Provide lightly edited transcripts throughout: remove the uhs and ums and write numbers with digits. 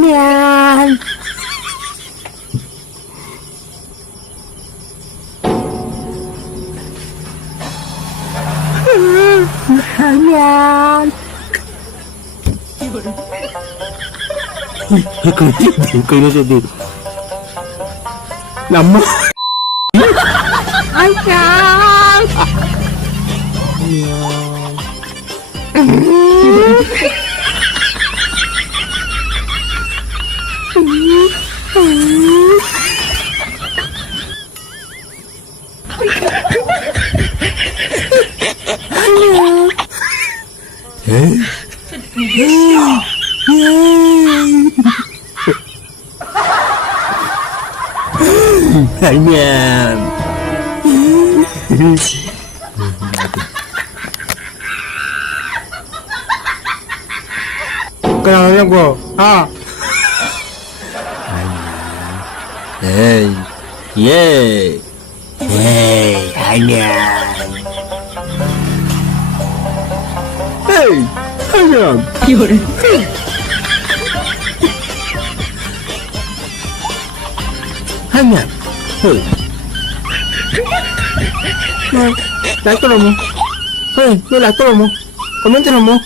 하면 하면 그러셔도 남모 아이짱 아니야. 그러냐고. 아. 에이, 예. 에이, 아니야. 에이, 아니야. 이거를. 하면, 헤이.来做了吗？嘿，又来做了吗？我们做了吗？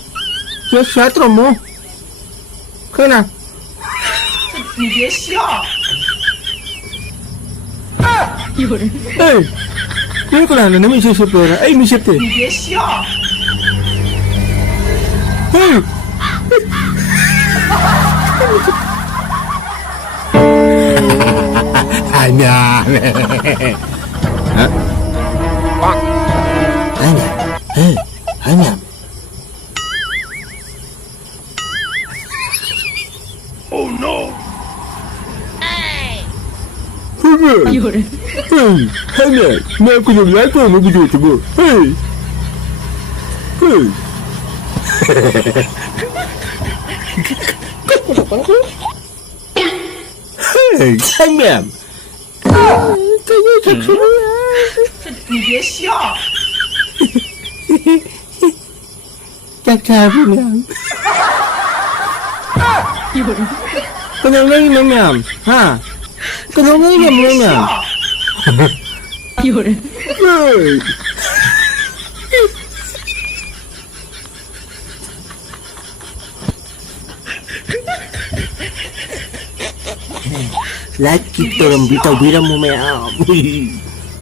学来做了吗？可以呢。你别笑。有人。哎，你过来了，你们学不了？哎，没学的。你别笑。哎。아니야. 아니야. 아니야. Oh no. 이거를. 아니야. 나 그냥 라이트 안 먹어도 되고. 헤이. 헤이. 장면. 这又是什么呀？你别笑。짝짝 보면. 그냥 왜 이러면, 아, 그냥 왜 이러면. 이거를. Lagi tolong beritahu bilang mu